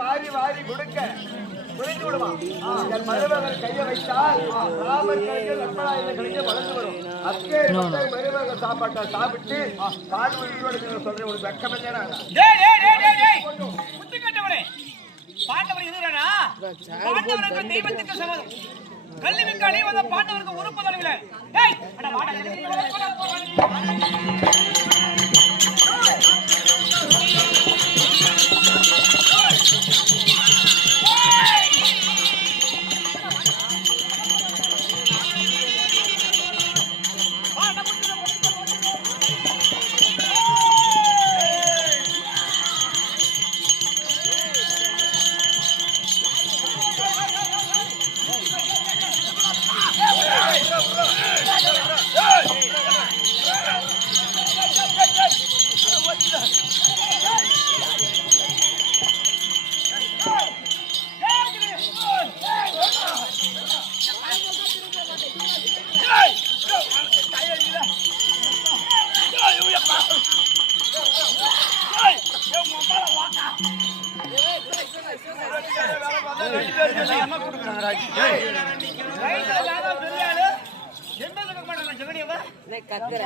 வாரி வாரி கொடுக்க குறைந்து விடுவான். என் மருமகன் கையை வைத்தால் ராமர் கையில் லட்சுமணாயுத கையை வளர்ந்து வரும். அப்பே மருமகன் சாப்பாட்டை சாப்பிட்டு பாடுவீடு சொல்றேன். ஒரு வெக்கம் இல்லையா? பாண்டவர் எதிரானா? பாண்டவருக்கு தெய்வத்துக்கு சமம். கல்விக்கு அணிவத பாண்டவருக்கு உறுப்பு தரவில்லை. டேய் அட வாடா. கத்துற